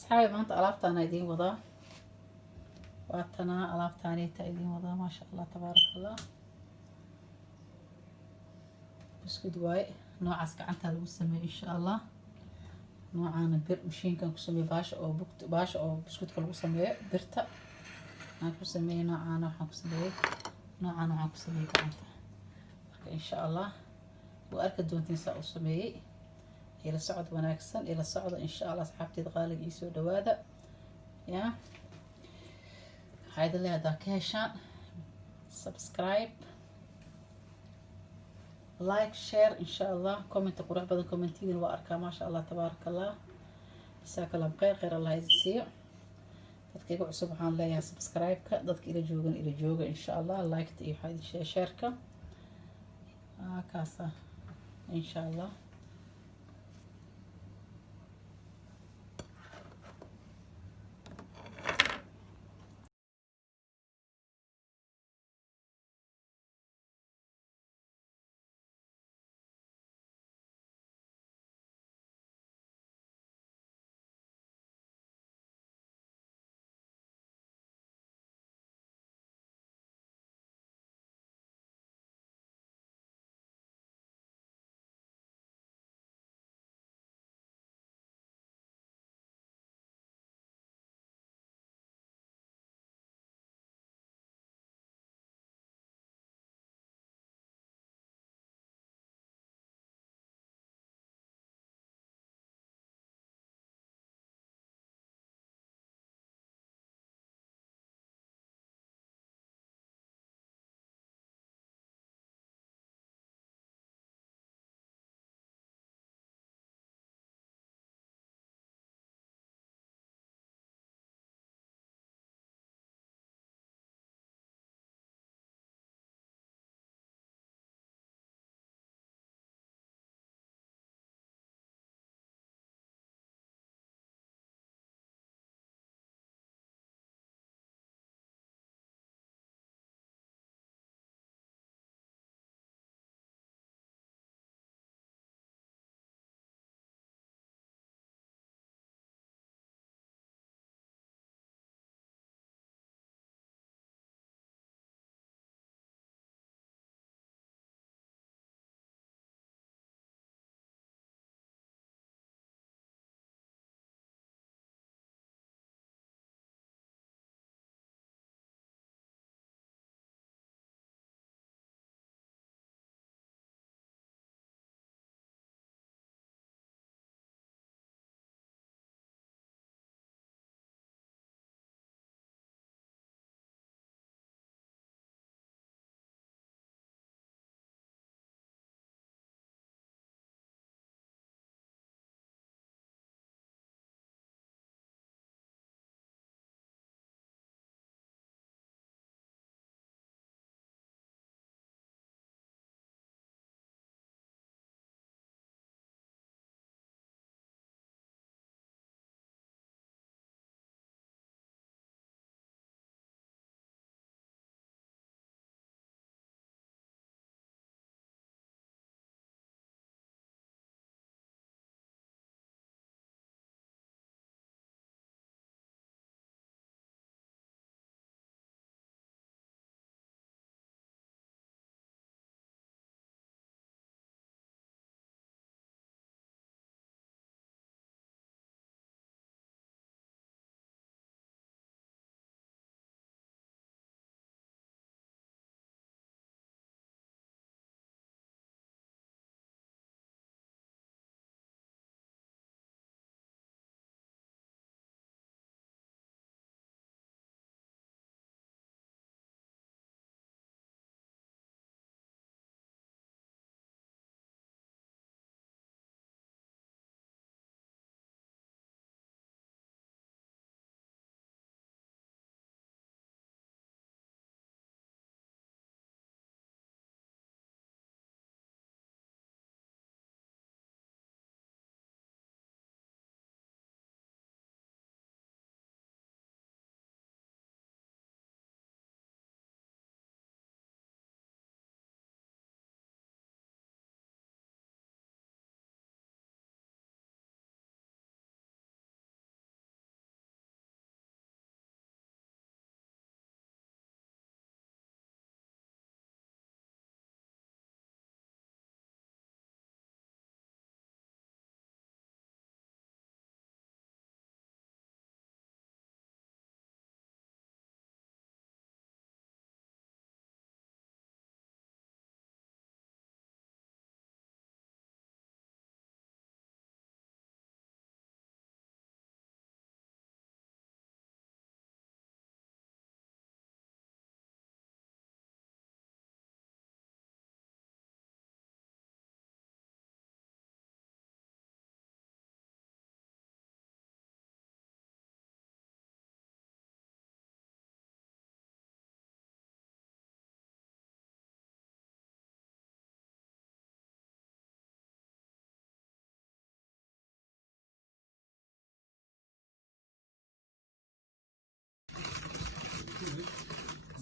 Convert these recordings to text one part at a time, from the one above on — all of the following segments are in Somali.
أصحابي maanta alaabtaan idiin wadaa waa tanaa alaabtaanita idiin wadaa maasha Allah tabaaraka Allah buskud waaye noocaas gacantaa lagu sameeyay insha Allah noocaana bir mashiinkan ku sameeyay baasha oo buskudka lagu sameeyo birta aan ku sameeyay noocaana waxaan ku sameeyay noocaana waxaan ku sameeyay gacanta marka insha Allah waa arki doontiin saa u sameeyay ila socod wanaagsan ila socda insha Allah asxaabteeda qaaliga ii soo dhawaada ya hayda leedahay ka heshaan subscribe like share insha Allah comment qurux badan commentiina waa arkaa maasha Allah tabaaraka Allah jazaaka Allah khayr Allah idin dadka igu cusub waxaan leeyahay subscribe-ka dadka ila jooga insha Allah like iyo share-ka kaasa insha Allah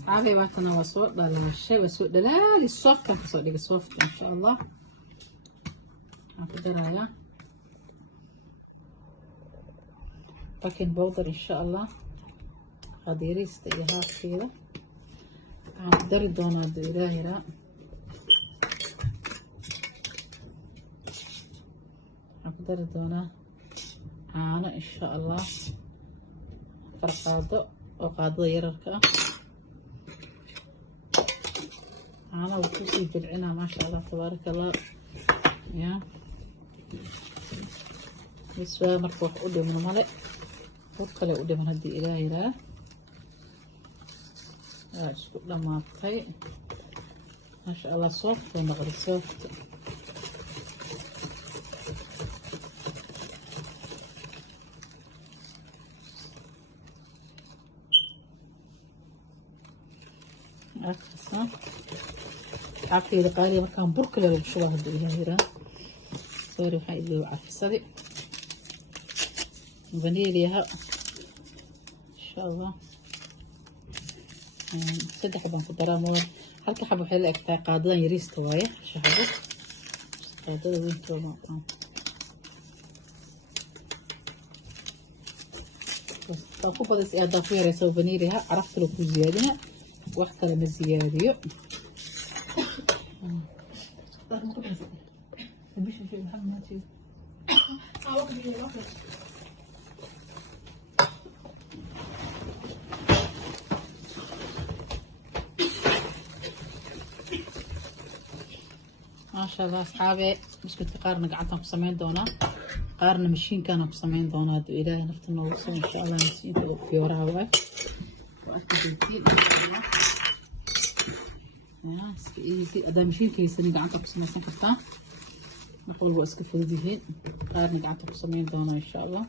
عابي وقتنا وصوت لا الشيء وصوت لا الصوت كان صوت لك الصوت إن شاء الله. أقدر على باكين بودر إن شاء الله. هذه استيها كذا. أقدر دونا ديراهرا. أقدر دونا أنا إن شاء الله. فرقاده وقاده يركا. أنا وكوسي جلعنا ما شاء الله تبارك الله. يا بسوا مرفوع قدام من ملء وكله قدام من هدي إلهي لا أشكر لما طي ما شاء الله صوفت ونغري صوفت. أكثر عقلي لقالي مكان بركة لو شو واحد إلهي لا سوري هاي اللي وعارف صدق فانيليا ان شاء الله. صدق حبان كدرا مول halka xabo waxay la egtahay qaadadan yariista waaye shaxabo qaadada weynta ma aqaan bas ku badas ee aad ku yareyso vaniliha carafta loo ku ziyaadina wax kale ma ziyaadiyo. ما شاء الله أصحابي بسكوت قارنا قعدنا بسمين دونا قارنا مشين كانوا بسمين دونا دو إلهي نفتنا وصل إن شاء الله نسين في وراها واي وأكيد الكيل إن شاء الله. يا سكيزي أدا مشين كيسني قعدنا بسمين كتا نقول هو أسكف الدهين قارنا قعدنا بسمين دونا إن شاء الله.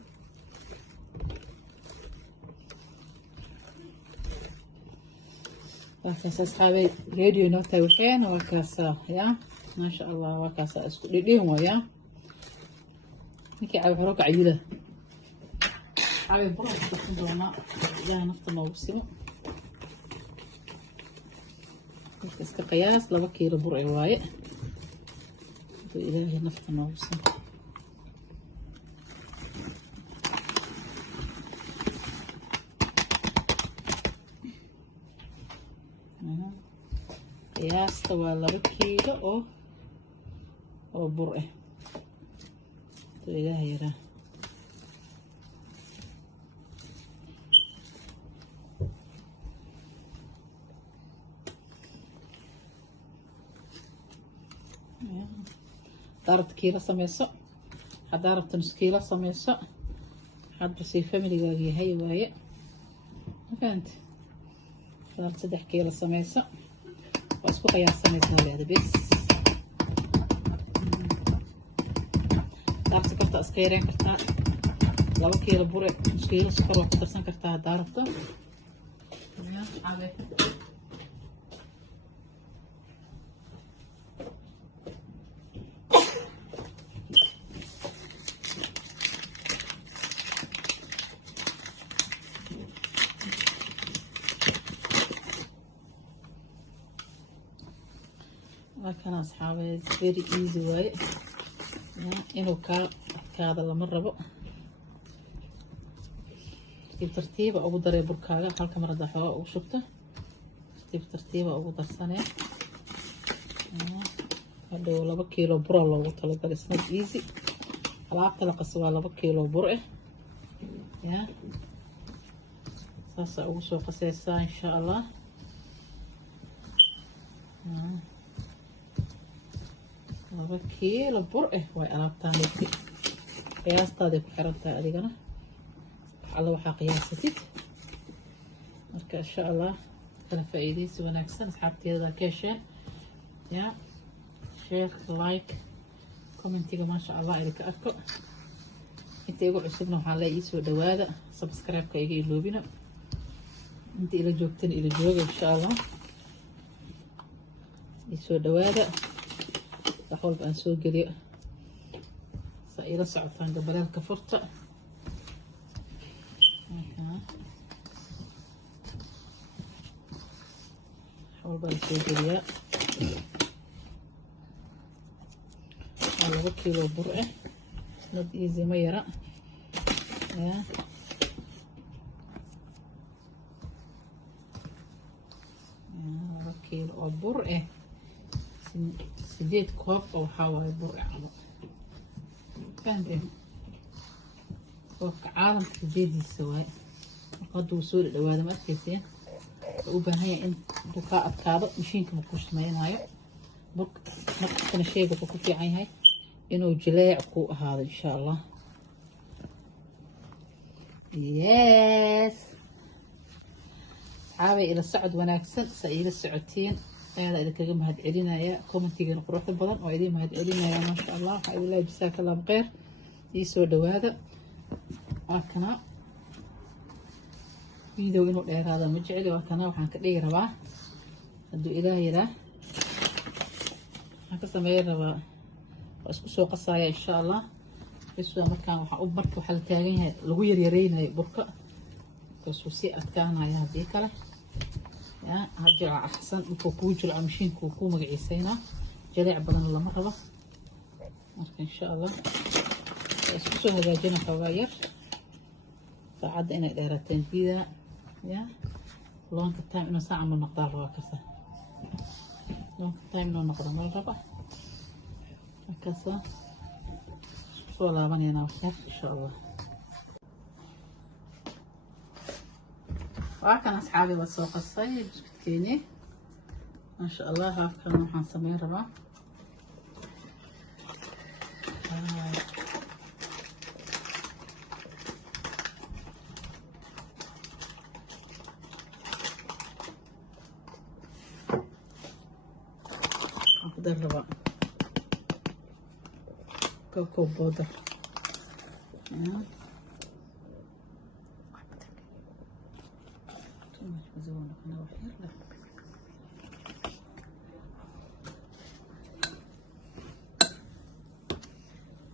وكاسا أصحابي فيديو نوتا وحين وكاسا يا ما شاء الله وكاسا اسكو ديدين ويا نكي عاوي حروك عيدة عاوي بروك تكون دوما جاها نفط موسم اسكا قياس 2 كيلو برع واي دو إلهي نفط موسم. قياسته waa 2 kiilo oo bur ah ilaahay yara darabta kiilo sameyso hadaa rabto nus kiilo sameyso hadba si familygaaga yahay waaye ma fahanti 3 kiilo sameyso واسكو قياس سميتنا هذا بس دارت كرتا اسكيرين كرتا 2 كيلو بور نص كيلو سكر وقت درسان كرتا دارته يا عابي كان أصحابي very easy way إنه كهذا لما ربو ترتيب أو دري بركاغا هالك مرة دحوا وشفته ترتيب أو درسانة هذا 2 كيلو برا لو طلع اسمه easy لعبت لقصوا 2 كيلو برا يا ساسا أو سو قصيصة إن شاء الله. 2 كيلو بر واي ألعبتها هيك قياستها دي بحرمتها أديقنا على وحا قياستي مركا إن شاء الله كان فايديس ونكسن أصحابتي هذا كيشين يا شير لايك كومنتيga ما شاء الله إليك أركو انت يقول عصبنا وحالا يسوى دوادا سبسكرايب كايجي اللوبينا انت إلى جوبتين إلى جوغ إن شاء الله يسوى دوادا أحاول بأن سوق لي سائلة صعبان قبل الكفرطة walba la soo geliyaa. waa 2 kiilo bur ah, not easy ma yara ya. 2 kiilo oo bur ah, 8 koob oo waxaa waaye bur cabo fahmeen. koobka caalamka 8diisa waaye. marka hadduu soo dhawaado ma arkayseen, wuxuu u baahan yahay in uu ka adkaado mashiinka markuu samaynayo. burka markana shayga wuxuu ku fiican yahay inuu jileec ku ahaado insha allah. yes asxaabay, ila socod wanaagsan sa ila socotiin aada idinkaga mahadcelinaya. commentigana quruxda badan oo idin mahadcelinaya maasha allah. waxaa idin leeyahay jazakallahu khayr. ii soo dhawaada. waa kana video inuu dheeraado ma jeceli. waa kana waxaan ka dhigi rabaa hadduu ilaah yaraa, waxaan ka sameyn rabaa, waa isku soo qasaya insha allah. iswa markaan waxaa la taagan yahay lagu yaryareynayo burka, markaasuu sii adkaanaya. haddii kale ya hajilca axsan markuu kuu jilco mashiinku kuu magaciiseynaa. jaleec badan lama rabo. marka insha allah waa isku soo hagaajina xoogaa yar. saacadda inay dheeraateen biida ya. loonka time inuu saaca ma noqdaa rabaa kasa. loonka time inuu noqdo mal raba kasa. soo laabanayna wax yar insha allah. waa kan asxaabi waa soo qasay buskudkeeni maasha allah. haafkan waxaan sameyn rabaa dar rabaa cocoa powder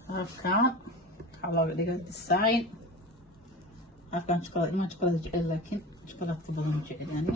halkaan waxaa looga dhigaa design. halkaan chocolate imaan chocolate jecel, laakiin chocolate ka badan jecel yani.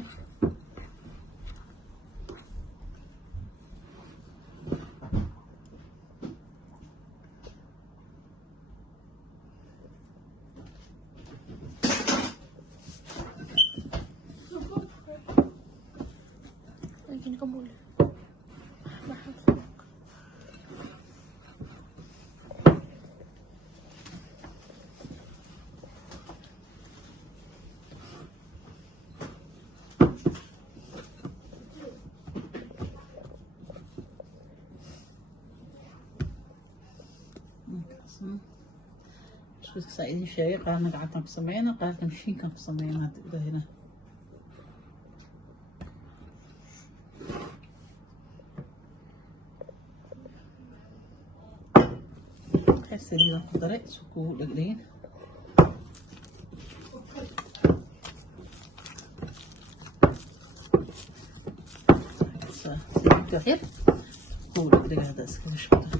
iskuska idin sheegay qaarna gacantan ku sameeyna, qaarna mashiinkan ku sameeyna. hadda ilahina saliidaan ku daray si kugu dhegdhegin. saliidka waxyar kugu dhegdhega hadda iskaga shubta.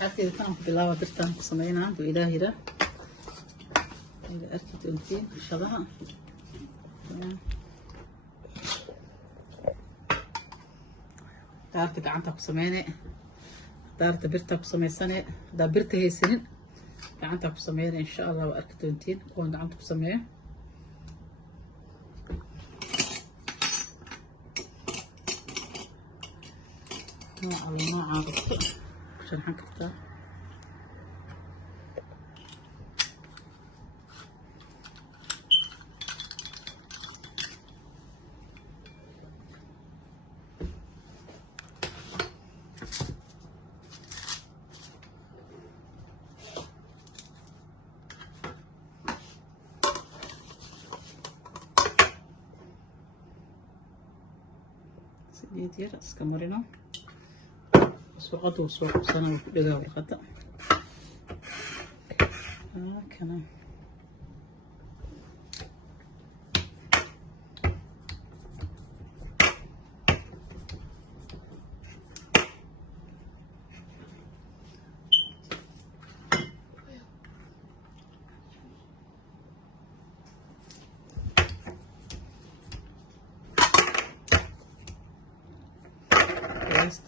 أكيد كان بلاوة برتان قسمين عنده إلهي ده إذا أكيد أنتين شبهها دارت قعنتها قسمينة دارت برتا قسمين سنة دا برتا هي سنين قعنتها قسمينة إن شاء الله وأكيد أنتين كون قعنتها قسمين نوع عارف شرحان كتاب saliid yar iska marino warqadda soo qabsana ku dhigaa warqadda kana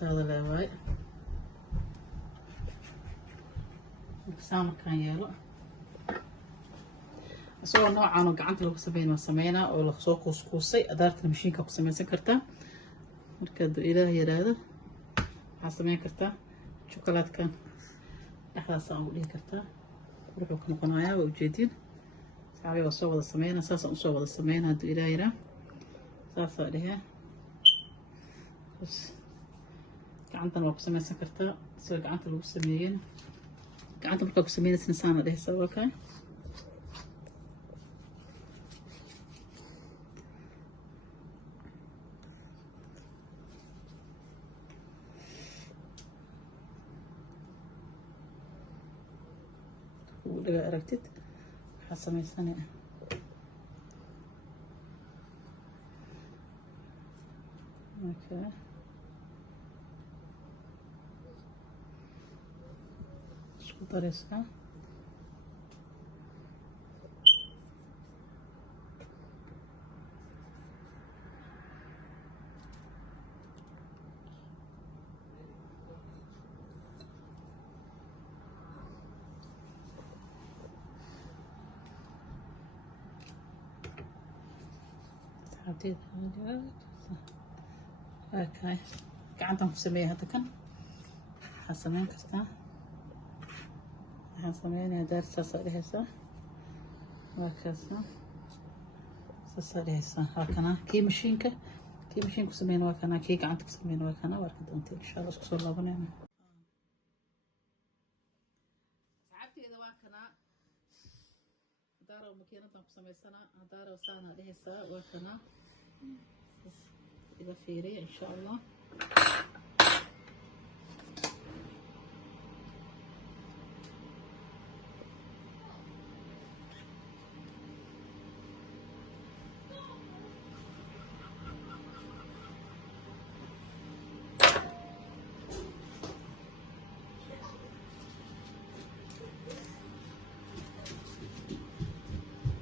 هذا الهواء سامر كان يلا سو نوعا وقعنت لو سمينا سمينا او لو سو كوسكوسي ادارت المشينكا كسميسن كرتا marka ilaah yiraahdo waxa sameyn kartaa chocolate-kan dhaxdaas aan u dhigi kartaa wuxuu ka noqonayaa waa ujeedin saabay soo wada sameeyna saas aan soo wada sameeyna haduu ilaah yiraahdo saas ah dhiga gacantana waa ku samaysan kartaa soo gacanta lagu sameeyeen gacanta markaa ku sameynaysa saana dhehaysa waa kaa dhaga aragtid waxaa samaysanaya okay isku daraysa حطيت اوكي gacanta ku sameeyay hadda kan waxa sameyn kartaa waxaan sameeynaa daarsaas dhehaysaa waa kaasa saas dhehaysaa halkana kii mashiinka ku sameeyna waa kana kii gacanta ku sameeyna waa kana warka doonta insha Allah isku soo laabanayna saacadteeda waa kana daaro makiinada ku sameysana daaro saana dhehaysaa waa kana إذا فيري إن شاء الله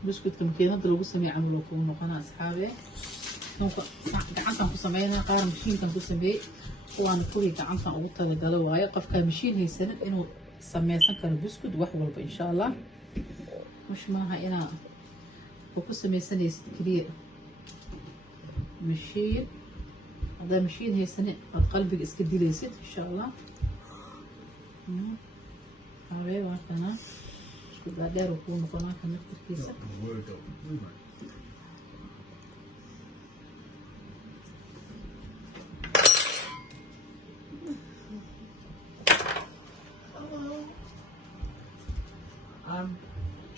بسكوت كمكينات لو سمي عملوا كونوا قناة أصحابي gacantan ku sameynaa qaar mashiinkan ku sameey kuwaan kuwii gacantan ugu talagalo waayo qofka mashiin haysan inuu sameysan karo biscuit wax walba insha Allah mush maaha inaa ku sameysanaysid kaliya mashiin hadaa mashiin haysan aad qalbiga iska dilaysid insha Allah hawee waa kana isku dheer ku noqonaa kan naftirkiisa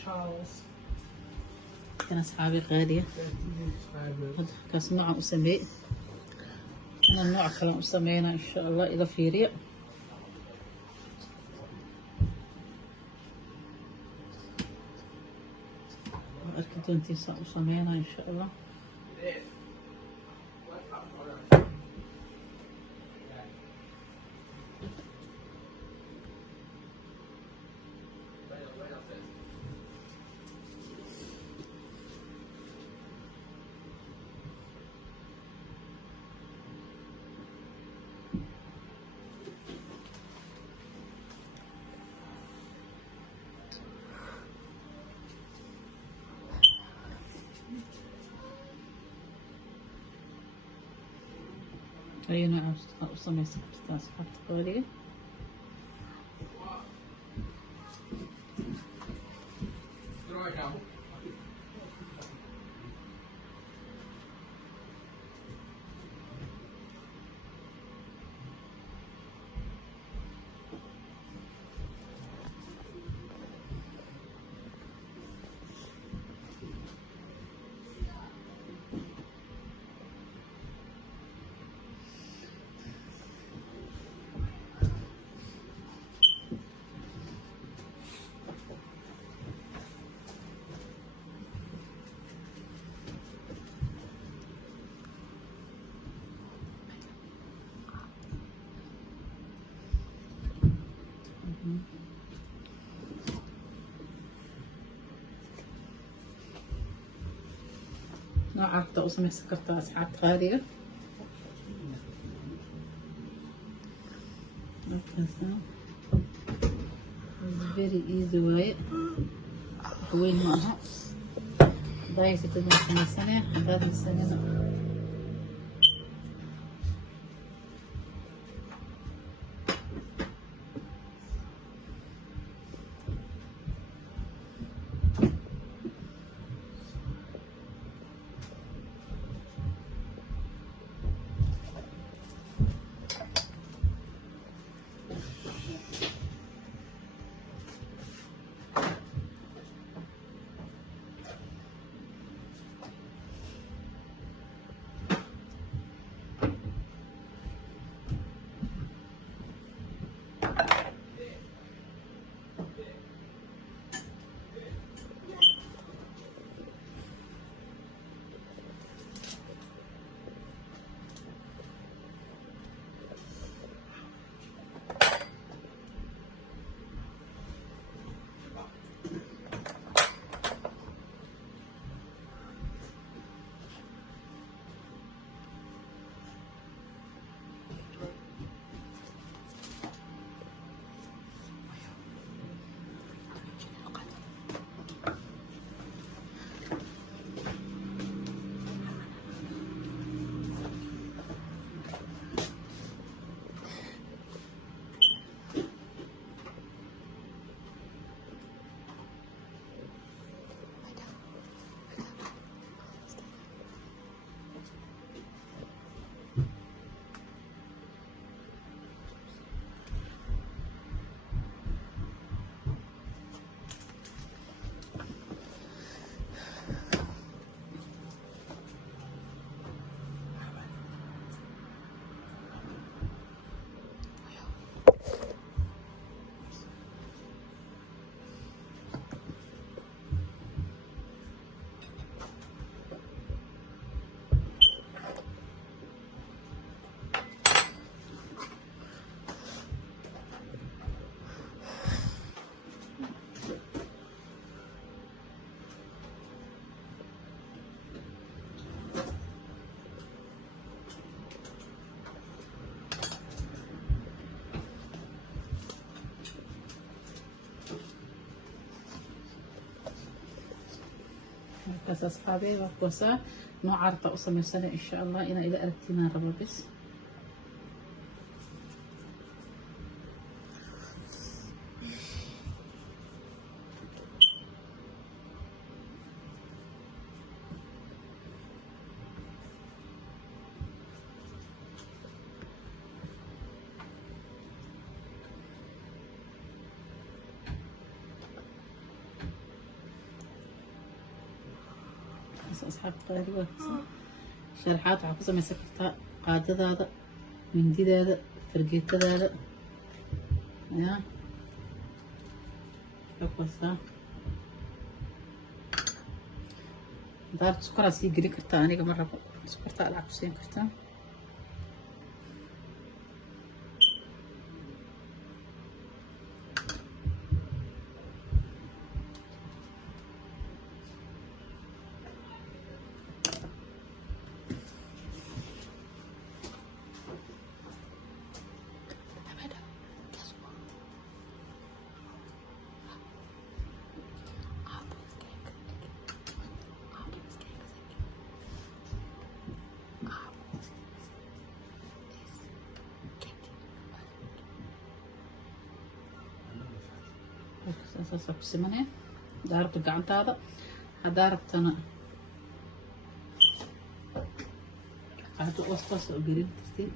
Charles كان أصحابي غالية كاس نوع أسمي أنا النوع كلام أسمينا إن شاء الله إذا في ريع أكيد أنتي أسمينا إن شاء الله أي نوع أسمي سكرتاس حط قولي نوع عرضة وسمي سكرتها أصحاب غالية. very easy وايد طويل معها دايسة تدمر سنة هذه السنة. بس أصحابي وكوسة نوع عرضة أصمم سنة إن شاء الله. أنا إذا أردتنا ربع بس أصحاب قادة شرحات عكوزة ما سكرتها قادة هذا من دي هذا فرقيت هذا يا عكوزة دار سكر أسي جري كرتا أنا كمرة سكرتها العكوزين كرتا أساسا كسمنة دارت قعنت هذا دارت أنا قعدت أوسطس وقريب تستي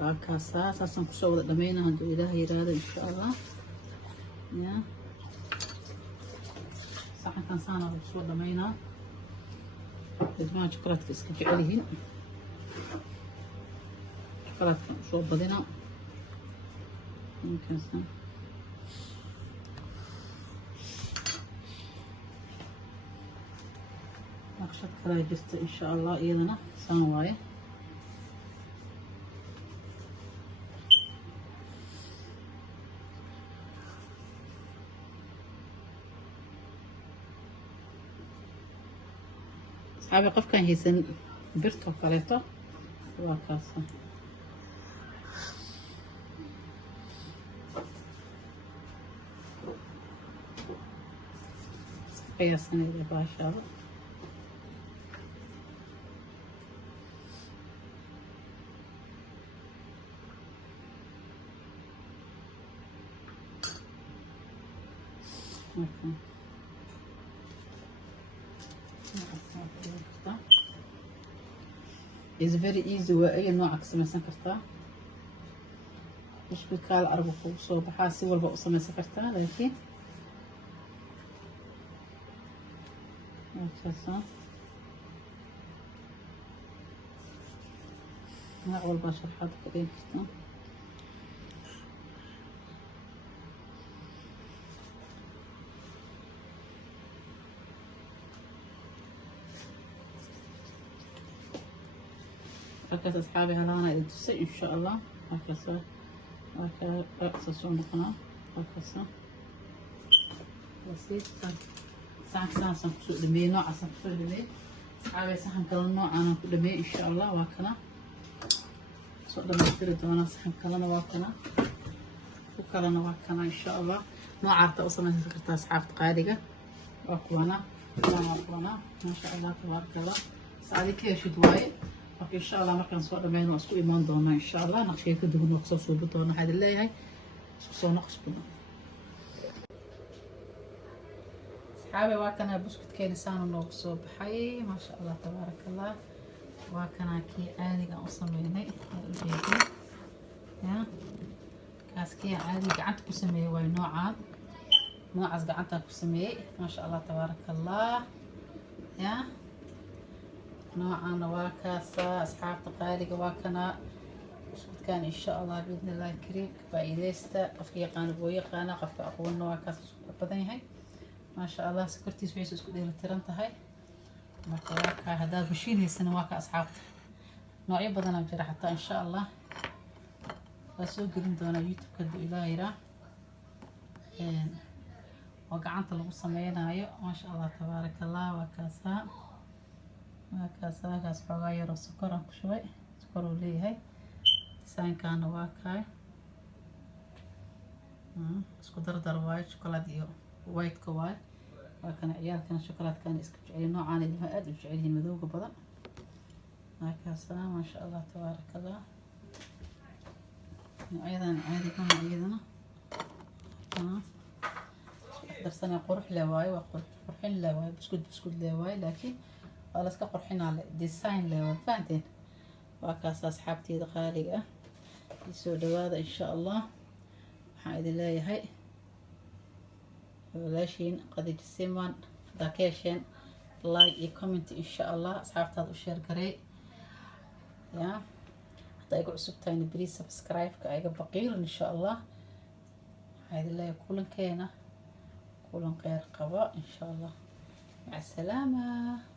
وهكذا ساسا كسو ودا دمينا هدو إله يراد إن شاء الله. يا صحن كان سانا كسو ودا دمينا لازم شوكولاتة اسكجي عليهن شوكولاتة شو بدينا ممكن سان نقشة كراي جست إن شاء الله إيدنا سان واي أصحابي قف كان هيسن برتو كاليتو وكاسا قياسنا إذا باشا It's very easy وأي نوع كسميسان كرتا مش بكال أربعة وصو بحاسي والبا أسميسان كرتا لكن أساسا أنا أول باشر حاطة كدين كرتا هكذا أصحابي هلانا إذا تسي إن شاء الله هكذا هكذا أقصصون القناة هكذا بسيط ساعة كسو دمي نوع كسو دمي أصحابي سحن كلا نوع أنا دمي إن شاء الله وكنا سو دمي كلا دونا سحن كلا وكنا وكلا وكنا إن شاء الله نوع عرضة أصلا ذكرتها أصحاب تقاليقة وكوانا وكوانا ما شاء الله تبارك الله سعدي كيش دواي إن شاء الله مركز صور دمين واسكو إيمان دونا إن شاء الله نقشي كده ونقص صوب دونا هذا اللي هاي سو نقص بنا أصحابي واكنا بسكوت كي لسان ونقصو بحي ما شاء الله تبارك الله واكنا كي عادي قا أصميني الجيدي يا كاس كي عادي قعدت كسمي واي نوعات نوعات قعدت كسمي ما شاء الله تبارك الله يا نوعنا واكاسا أصحاب تقاليق واكنا بسكوت كان إن شاء الله بإذن الله الكريم فايديستا قفك يقان بو يقانا قفك أقولنا واكاسا سكوت بدني هاي ما شاء الله سكرتي سويس سكوت دير الترنتا هاي واكا هدا بشين هي السنة واكا أصحاب نوعي بدنا بجرا حتى إن شاء الله بسوق قرين دونا يوتيوب كدو إلهيرا وقعنت لغو سمينا هاي ما شاء الله تبارك الله واكاسا هكذا حوغا يرو سكر aan ku shubay sokor uu leeyahay design-kaana waa kaay isku dardar waaye chocolate iyo white-ka waaye waa kana ciyaalkana chocolate-kaana iska jecel noocaan ilmaha aad u jecel yihiin madowga badan hakaasa ma sha Allah tabarakallah ayadana caadi kana ayadana darsana qurux leh waaye waa qurxin leh waaye biskud leh waaye laakiin ولا اسكا قرحين على ديزاين لو فانتين وكاس اصحابتي دقاليقه يسو دواده ان شاء الله waxaan idin leeyahay walaashiin qadi jisiman dakeeshen like iyo comment insha Allah asxaabtaada u share garee ya haday ku cusub tahay please subscribe ka ayga baqiir insha Allah waxaan idin leeyahay kulankeena kulan qeyr qaba insha Allah مع السلامة.